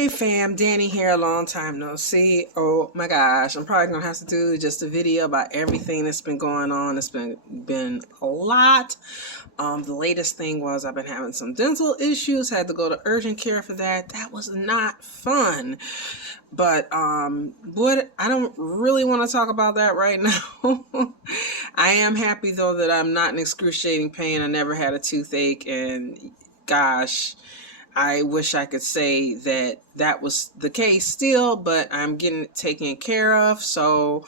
Hey fam, Danny here, long time no see. Oh my gosh, I'm probably gonna have to do just a video about everything that's been going on. It's been a lot. The latest thing was I've been having some dental issues, had to go to urgent care for that. That was not fun. But what I don't really want to talk about that right now. I am happy though that I'm not in excruciating pain. I never had a toothache, and gosh, I wish I could say that that was the case still, but I'm getting it taken care of, so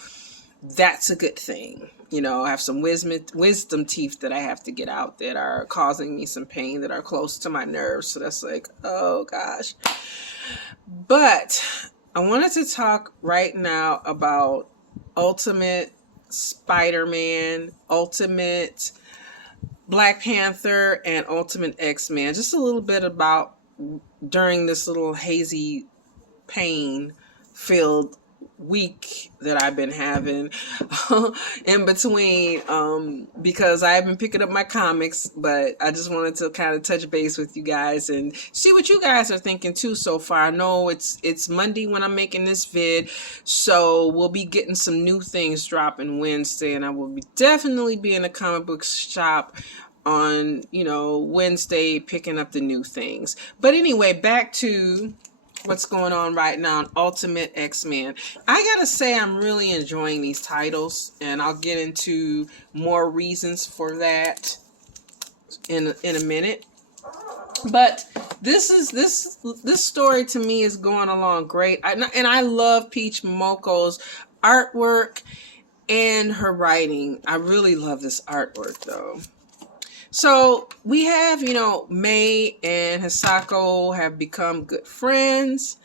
that's a good thing. You know, I have some wisdom teeth that I have to get out that are causing me some pain that are close to my nerves, so that's like, oh gosh. But I wanted to talk right now about Ultimate Spider-Man, Ultimate Black Panther, and Ultimate X-Men. Just a little bit about during this little hazy pain filled week that I've been having in between, because I've been picking up my comics, but I just wanted to kind of touch base with you guys and see what you guys are thinking too so far. I know it's Monday when I'm making this vid, so we'll be getting some new things dropping Wednesday, and I will definitely be in a comic book shop on, Wednesday picking up the new things. But anyway, back to what's going on right now in Ultimate X-Men. I gotta say I'm really enjoying these titles, and I'll get into more reasons for that in a minute. But this story to me is going along great. And I love Peach Moko's artwork and her writing. I really love this artwork though. So we have, May and Hisako have become good friends.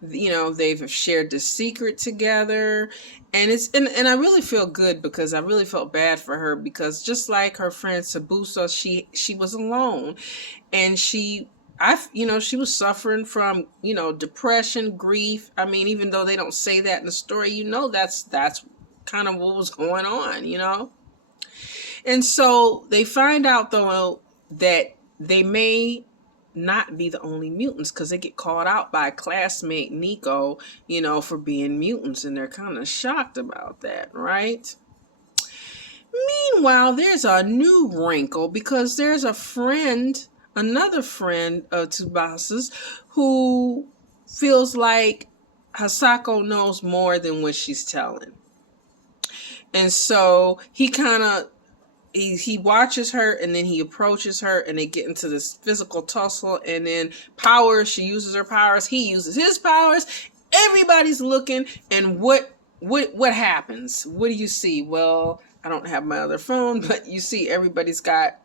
They've shared the secret together, and and I really feel good because I really felt bad for her, because just like her friend Sabusa, she was alone, and she was suffering from, depression, grief. I mean, even though they don't say that in the story, that's kind of what was going on. And so they find out, though, that they may not be the only mutants, because they get called out by classmate Nico, for being mutants, and they're kind of shocked about that, right? Meanwhile, there's a new wrinkle, because there's another friend of Tsubasa's, who feels like Hisako knows more than what she's telling. And so he watches her, and then he approaches her, and they get into this physical tussle, and then she uses her powers, he uses his powers, everybody's looking, and what happens? What do you see? Well, I don't have my other phone, but you see everybody's got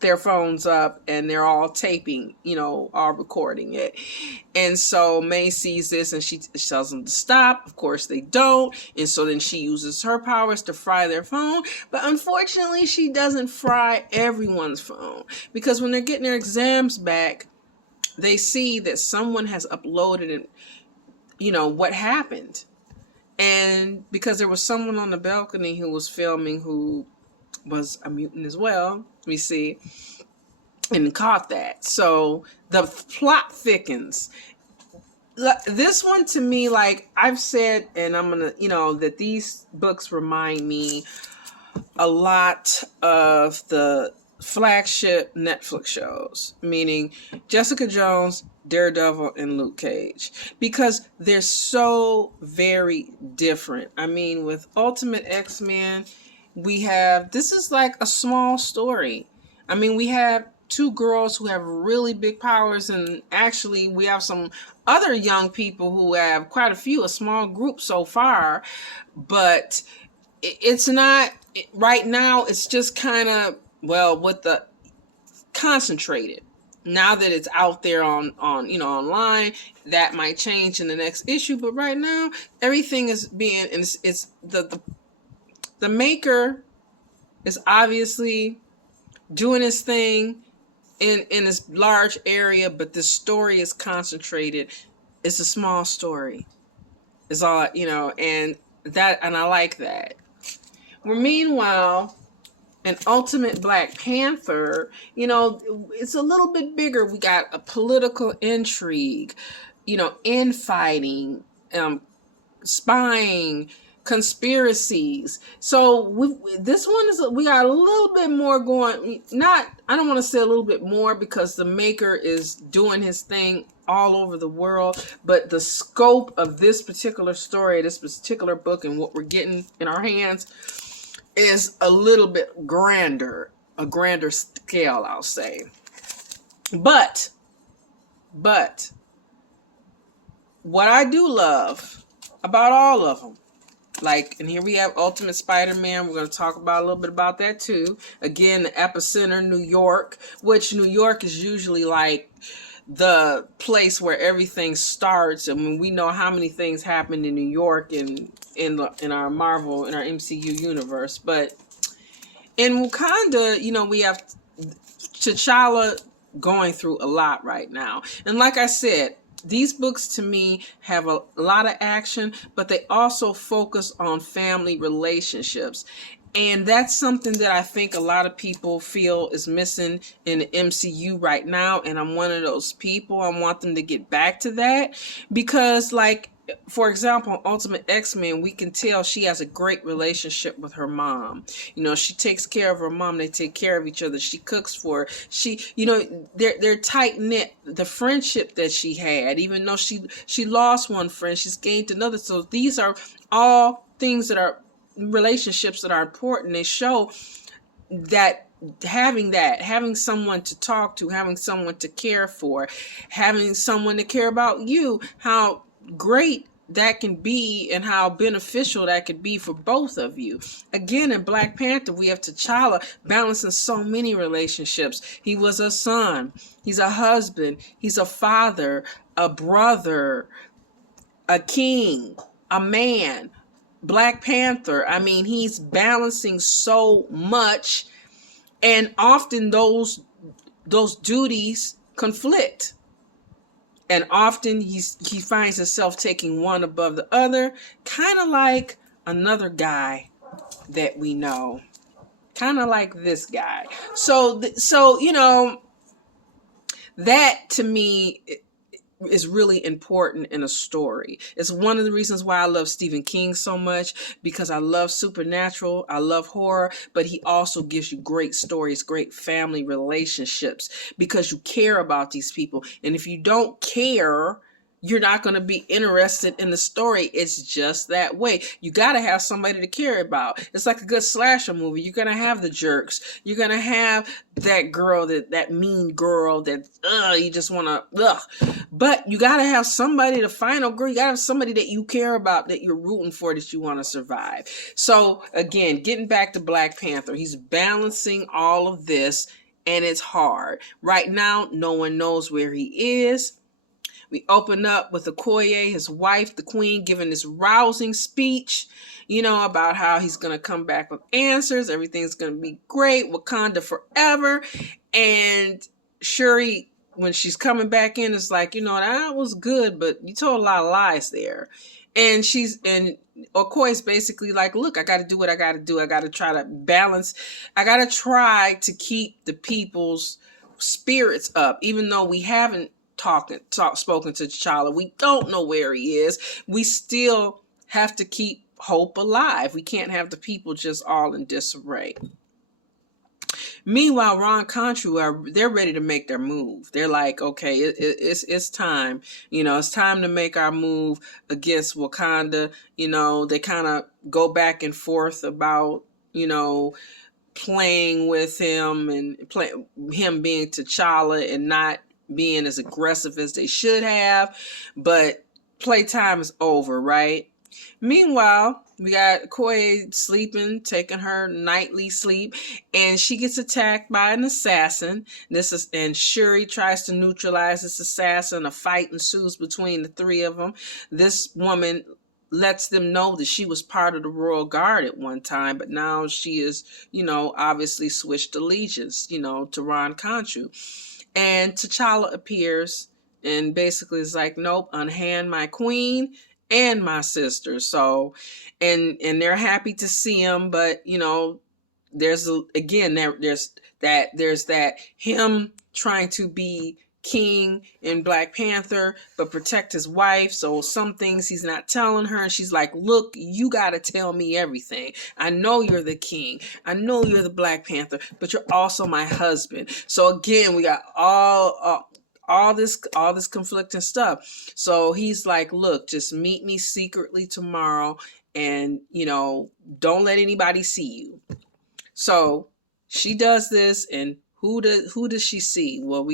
their phones up, and they're all taping, all recording it. And so May sees this, and she tells them to stop. Of course they don't, and so then she uses her powers to fry their phone. But unfortunately, she doesn't fry everyone's phone, because when they're getting their exams back, they see that someone has uploaded it, what happened. And because there was someone on the balcony who was filming who was a mutant as well, we see, and caught that. So the plot thickens. This one, to me, like I've said, and I'm gonna, that these books remind me a lot of the flagship Netflix shows, meaning Jessica Jones, Daredevil, and Luke Cage, because they're so very different. I mean, with Ultimate X-Men, this is like a small story. I mean, we have two girls who have really big powers, and actually we have some other young people who have quite a small group so far, but it's not, right now it's just kind of, with the concentrated. Now that it's out there on online, that might change in the next issue, but right now everything is being, and it's the maker is obviously doing his thing in this large area, but the story is concentrated. It's a small story. It's all, and I like that. Well, meanwhile, in Ultimate Black Panther, it's a little bit bigger. We got a political intrigue. infighting, spying, conspiracies. So this one we got a little bit more going. Not, I don't want to say a little bit more because the maker is doing his thing all over the world, but the scope of this particular story, this particular book, and what we're getting in our hands is a little bit a grander scale, I'll say. But what I do love about all of them, like, and here we have Ultimate Spider-Man. We're going to talk about a little bit about that too. Again, the epicenter, New York, which New York is usually like the place where everything starts. I mean, we know how many things happened in New York in our Marvel, in our MCU universe. But in Wakanda, we have T'Challa going through a lot right now. And like I said, these books to me have a lot of action, but they also focus on family relationships. And that's something that I think a lot of people feel is missing in the MCU right now. And I'm one of those people. I want them to get back to that because, like, for example, Ultimate X-Men, we can tell she has a great relationship with her mom. She takes care of her mom. They take care of each other. She cooks for her. They're tight knit. The friendship that she had, even though she lost one friend, she's gained another. So these are all things that are relationships that are important. They show that having someone to talk to, having someone to care for, having someone to care about you, how great that can be and how beneficial that could be for both of you. Again, in Black Panther, we have T'Challa balancing so many relationships. He was a son, he's a husband, he's a father, a brother, a king, a man. Black Panther, I mean, he's balancing so much, and often those duties conflict. And often he finds himself taking one above the other, kind of like another guy that we know, kind of like this guy. So that to me is really important in a story. It's one of the reasons why I love Stephen King so much, because I love supernatural, I love horror, but he also gives you great stories, great family relationships, because you care about these people. And if you don't care, you're not going to be interested in the story. It's just that way. You got to have somebody to care about. It's like a good slasher movie. You're going to have the jerks. You're going to have that girl, that mean girl that you just want to But you got to have somebody, the final girl. You got to have somebody that you care about, that you're rooting for, that you want to survive. So again, getting back to Black Panther, he's balancing all of this, and it's hard. Right now, no one knows where he is. We open up with Okoye, his wife, the queen, giving this rousing speech, about how he's going to come back with answers. Everything's going to be great. Wakanda forever. And Shuri, when she's coming back in, is like, that was good, but you told a lot of lies there. And Okoye's basically like, look, I got to do what I got to do. I got to try to balance. I got to try to keep the people's spirits up, even though we haven't spoken to T'Challa. We don't know where he is. We still have to keep hope alive. We can't have the people just all in disarray. Meanwhile, Ron Conchu, they're ready to make their move. They're like, okay, it's time. It's time to make our move against Wakanda. They kind of go back and forth about, playing with him and him being T'Challa and not being as aggressive as they should have, but playtime is over, right? Meanwhile, we got Okoye sleeping, taking her nightly sleep, and she gets attacked by an assassin. And Shuri tries to neutralize this assassin. A fight ensues between the three of them. This woman lets them know that she was part of the Royal Guard at one time, but now she is, obviously switched allegiance, to Ron Conchu. And T'Challa appears and basically is like, nope, unhand my queen and my sister. So, and they're happy to see him, but there's that him trying to be king in Black Panther, but protect his wife. So some things he's not telling her. And she's like, look, you got to tell me everything. I know you're the king. I know you're the Black Panther, but you're also my husband. So again, we got all this conflicting stuff. So he's like, look, just meet me secretly tomorrow, and don't let anybody see you. So she does this, and who does she see? Well,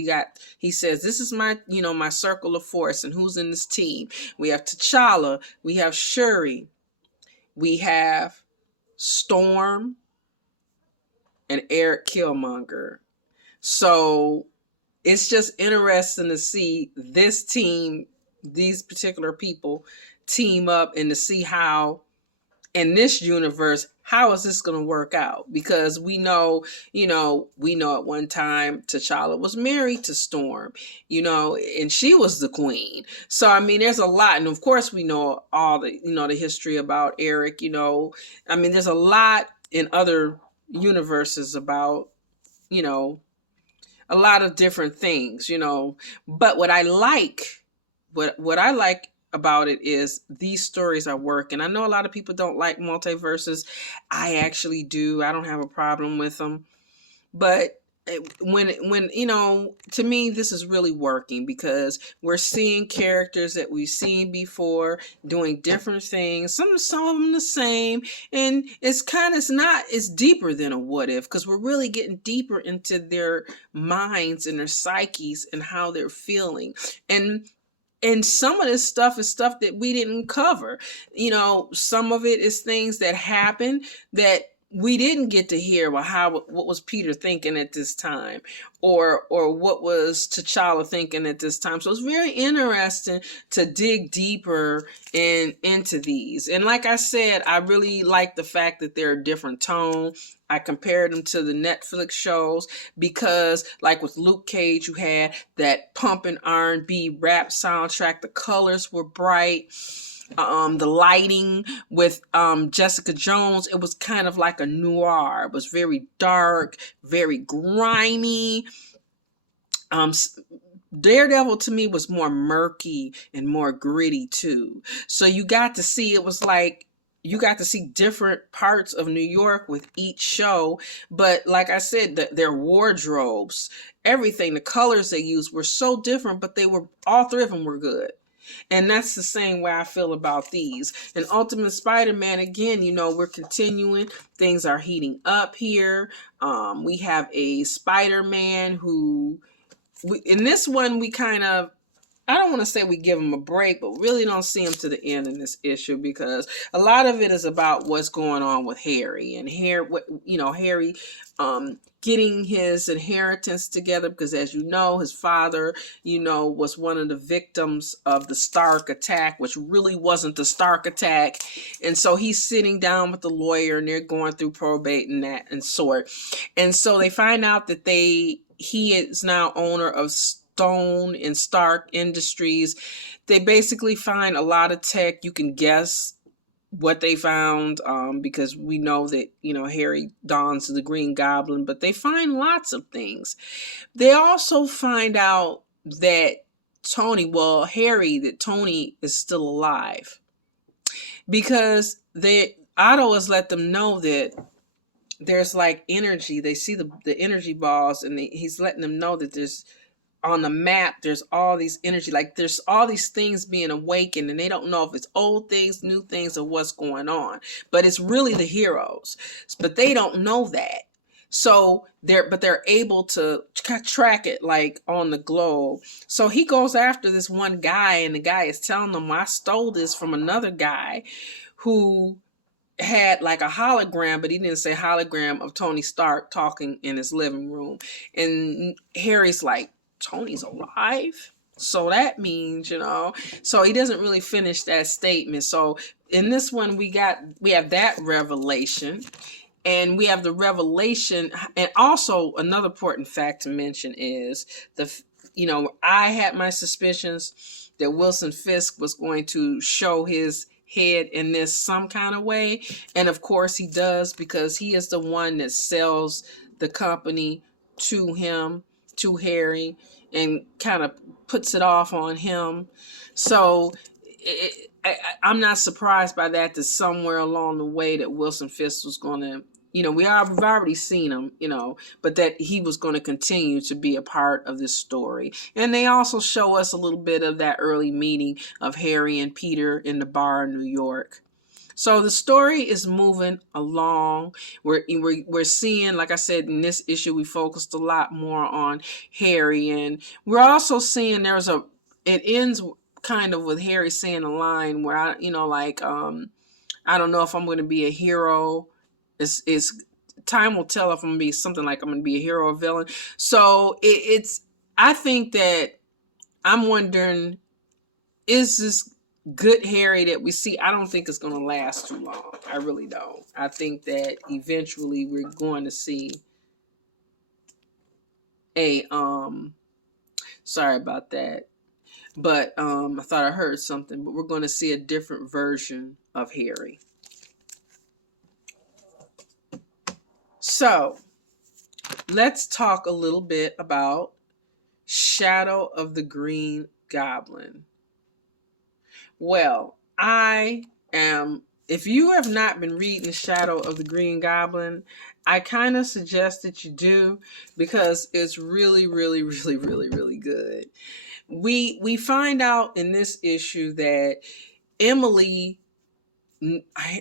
he says, this is my my circle of force, and who's in this team? We have T'Challa, we have Shuri, we have Storm, and Eric Killmonger. So it's just interesting to see this team, these particular people team up, and to see how in this universe, how is this going to work out? Because we know at one time T'Challa was married to Storm, and she was the queen. So, I mean, there's a lot. And of course, we know all the, the history about Eric, I mean, there's a lot in other universes about, a lot of different things, but what I like about it is these stories are working. I know a lot of people don't like multiverses. I actually do. I don't have a problem with them. But when to me, this is really working, because we're seeing characters that we've seen before doing different things. Some of them the same, and it's deeper than a what if, because we're really getting deeper into their minds and their psyches and how they're feeling. And some of this stuff is stuff that we didn't cover. Some of it is things that happen that we didn't get to hear. Well, what was Peter thinking at this time, or what was T'Challa thinking at this time? So it's very interesting to dig deeper into these. And like I said, I really like the fact that they're a different tone. I compared them to the Netflix shows, because like with Luke Cage, you had that pumping R&B rap soundtrack. The colors were bright. The lighting with Jessica Jones, it was kind of like a noir. It was very dark, very grimy. Daredevil to me was more murky and more gritty too. So you got to see, it was like you got to see different parts of New York with each show. But like I said, their wardrobes, everything, the colors they used were so different, but all three of them were good. And that's the same way I feel about these. And Ultimate Spider-Man, again, we're continuing. Things are heating up here. We have a Spider-Man who, in this one, we kind of, I don't want to say we give him a break, but really don't see him to the end in this issue, because a lot of it is about what's going on with Harry and Harry getting his inheritance together, because as you know, his father, was one of the victims of the Stark attack, which really wasn't the Stark attack. And so he's sitting down with the lawyer, and they're going through probate and that and sort. And so they find out that he is now owner of Stone and Stark Industries. They basically find a lot of tech. You can guess what they found, because we know that Harry dons the Green Goblin, but they find lots of things. They also find out that Tony is still alive, because Otto has let them know that there's like energy. They see the energy balls, and he's letting them know that there's, on the map, there's all these energy, like there's all these things being awakened, and they don't know if it's old things, new things, or what's going on. But it's really the heroes, but they don't know that. So they're able to track it like on the globe. So he goes after this one guy, and the guy is telling him, I stole this from another guy who had like a hologram, but he didn't say hologram, of Tony Stark talking in his living room. And Harry's like, Tony's alive? So that means, so he doesn't really finish that statement. So in this one, we have that revelation, and we have the revelation. And also another important fact to mention is I had my suspicions that Wilson Fisk was going to show his head in this some kind of way. And of course he does, because he is the one that sells the company to him. to Harry and kind of puts it off on him. So I'm not surprised by that somewhere along the way that Wilson Fisk was going to, we've already seen him, but that he was going to continue to be a part of this story. And they also show us a little bit of that early meeting of Harry and Peter in the bar in New York. So the story is moving along. We're seeing, like I said, in this issue, we focused a lot more on Harry. And we're also seeing it ends kind of with Harry saying a line where, I don't know if I'm going to be a hero. It's time will tell if I'm going to be something like I'm going to be a hero or villain. So I think that I'm wondering, is this good Harry that we see? I don't think it's going to last too long. I really don't. I think that eventually we're going to see sorry about that. But I thought I heard something, but we're going to see a different version of Harry. So let's talk a little bit about Shadow of the Green Goblin. Well, if you have not been reading Shadow of the Green Goblin, I kind of suggest that you do, because it's really, really, really, really, really good. We find out in this issue that Emily,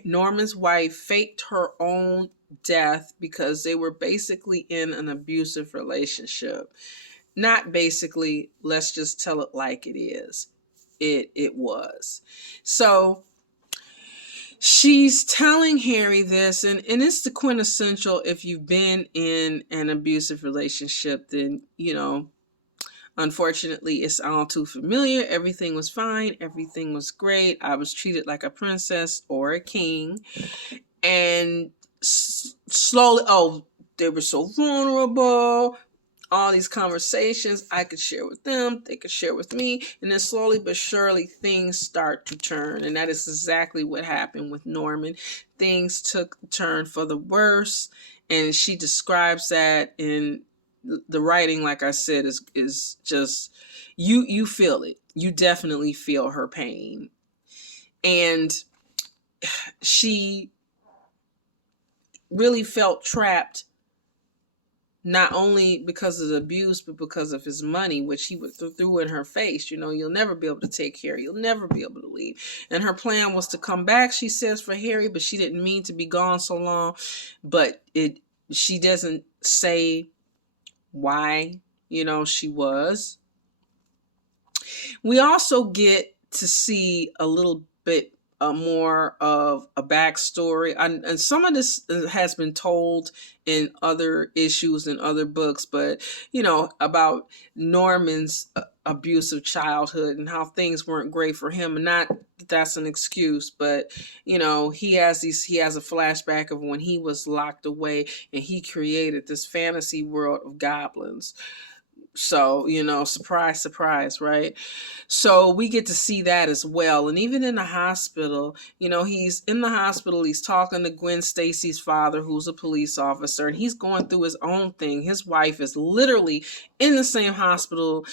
Norman's wife, faked her own death because they were basically in an abusive relationship. Not basically, let's just tell it like it is. It was. So she's telling Harry this, and it's the quintessential, if you've been in an abusive relationship, then, unfortunately, it's all too familiar. Everything was fine. Everything was great. I was treated like a princess or a king. And slowly, they were so vulnerable. All these conversations I could share with them, they could share with me. And then slowly but surely, things start to turn. And that is exactly what happened with Norman. Things took a turn for the worse. And she describes that in the writing, like I said, is just, you feel it. You definitely feel her pain. And she really felt trapped, not only because of the abuse, but because of his money, which he threw in her face. You'll never be able to take Harry. You'll never be able to leave. And her plan was to come back, she says, for Harry, but she didn't mean to be gone so long. But she doesn't say why, she was. We also get to see a little bit more of a backstory, and some of this has been told in other issues and other books, but about Norman's abusive childhood and how things weren't great for him. And not that that's an excuse, but he has a flashback of when he was locked away and he created this fantasy world of goblins. So, surprise, surprise, right? So we get to see that as well. And even in the hospital, he's in the hospital, he's talking to Gwen Stacy's father, who's a police officer, and he's going through his own thing. His wife is literally in the same hospital,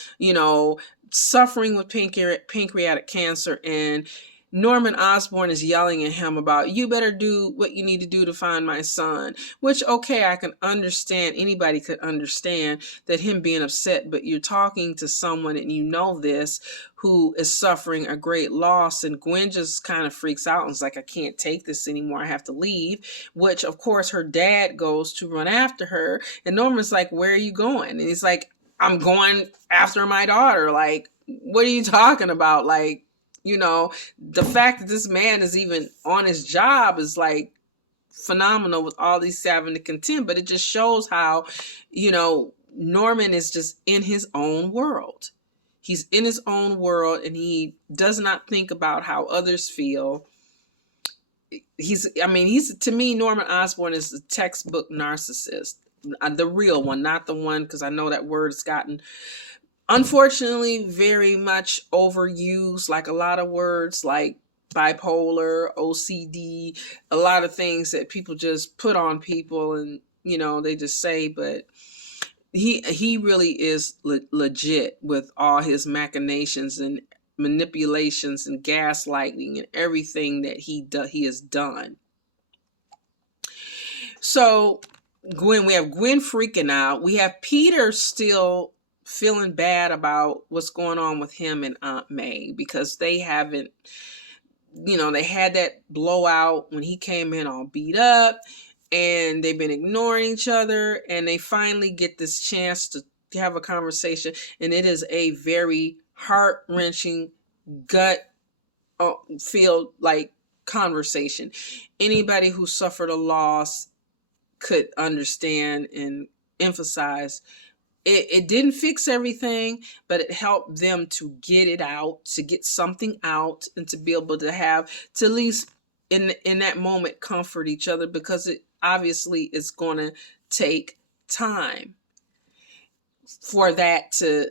suffering with pancreatic cancer, and Norman Osborn is yelling at him about, you better do what you need to do to find my son. Which, okay, I can understand. Anybody could understand that him being upset, but you're talking to someone and this, who is suffering a great loss. And Gwen just kind of freaks out and is like, I can't take this anymore. I have to leave. Which, of course, her dad goes to run after her. And Norman's like, where are you going? And he's like, I'm going after my daughter. Like, what are you talking about? Like, the fact that this man is even on his job is like phenomenal, with all these having to contend. But it just shows how, Norman is just in his own world. He's in his own world, and he does not think about how others feel. He's to me, Norman Osborn is a textbook narcissist. The real one, not the one, because I know that word has gotten, unfortunately, very much overused, like a lot of words like bipolar, OCD, a lot of things that people just put on people and, they just say. But he really is legit with all his machinations and manipulations and gaslighting and everything that he has done. So we have Gwen freaking out. We have Peter still feeling bad about what's going on with him and Aunt May, because they haven't, they had that blowout when he came in all beat up, and they've been ignoring each other, and they finally get this chance to have a conversation, and it is a very heart-wrenching, gut feel like conversation. Anybody who suffered a loss could understand and emphasize. It didn't fix everything, but it helped them to get it out, to get something out, and to be able to have, to at least in that moment, comfort each other, because it obviously is going to take time for that to,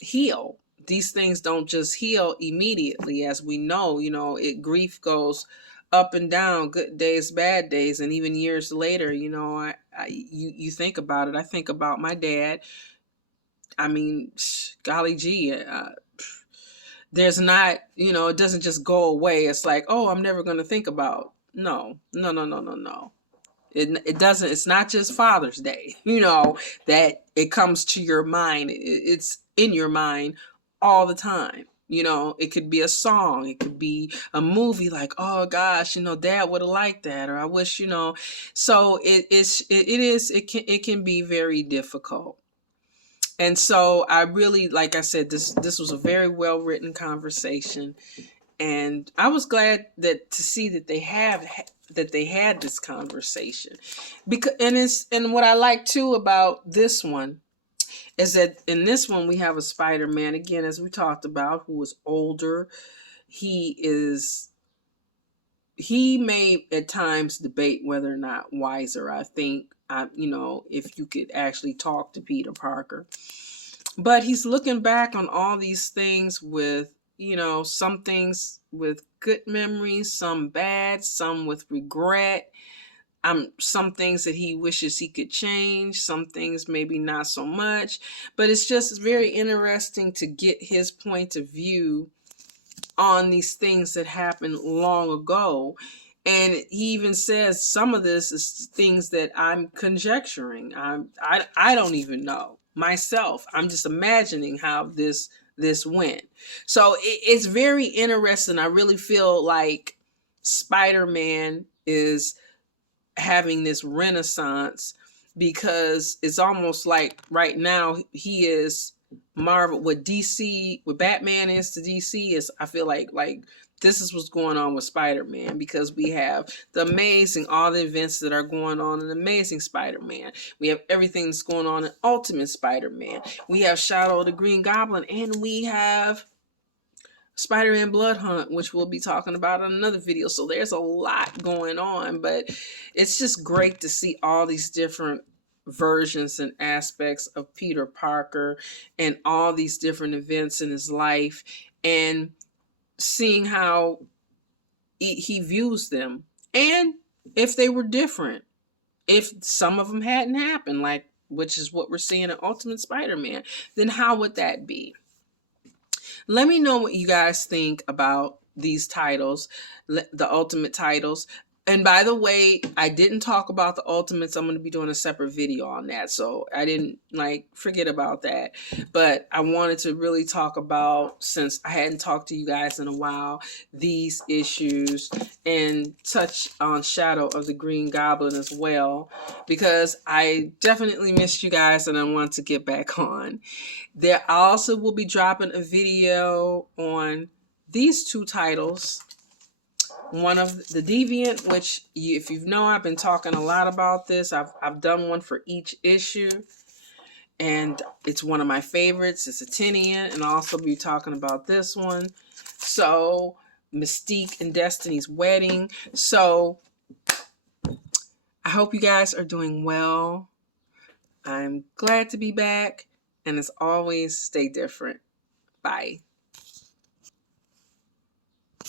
heal. These things don't just heal immediately, as we know. Grief goes up and down, good days, bad days, and even years later. You think about it. I think about my dad. I mean, golly gee, there's not, it doesn't just go away. It's like, oh, I'm never going to think about. No. It doesn't. It's not just Father's Day, that it comes to your mind. It's in your mind all the time. It could be a song, it could be a movie, like, oh gosh, Dad would have liked that, or I wish, So it can be very difficult. And so I really, like I said, this was a very well written conversation, and I was glad to see that they had this conversation, because and what I like too about this one is that in this one we have a Spider-Man, again, as we talked about, who is older. He may at times debate whether or not wiser, I think, if you could actually talk to Peter Parker. But he's looking back on all these things with, some things with good memories, some bad, some with regret. Some things that he wishes he could change, some things maybe not so much. But it's just very interesting to get his point of view on these things that happened long ago. And he even says some of this is things that I'm conjecturing. I don't even know myself. I'm just imagining how this went. So it's very interesting. I really feel like Spider-Man is having this renaissance, because it's almost like right now he is Marvel, what Batman is to DC is, I feel like this is what's going on with Spider-Man, because we have all the events that are going on in Amazing Spider-Man. We have everything that's going on in Ultimate Spider-Man. We have Shadow of the Green Goblin, and we have Spider-Man Blood Hunt, which we'll be talking about in another video. So there's a lot going on, but it's just great to see all these different versions and aspects of Peter Parker and all these different events in his life, and seeing how he views them, and if they were different, if some of them hadn't happened, which is what we're seeing in Ultimate Spider-Man, then how would that be? Let me know what you guys think about these titles, the Ultimate titles. And by the way, I didn't talk about the Ultimates. I'm going to be doing a separate video on that. So I didn't forget about that. But I wanted to really talk about, since I hadn't talked to you guys in a while, these issues, and touch on Shadow of the Green Goblin as well, because I definitely missed you guys and I want to get back on. I also will be dropping a video on these two titles. One of the Deviant, which if you know, I've been talking a lot about this. I've done one for each issue, and it's one of my favorites. It's a Tinian, and I'll also be talking about this one. So Mystique and Destiny's Wedding. So I hope you guys are doing well. I'm glad to be back. And as always, stay different. Bye.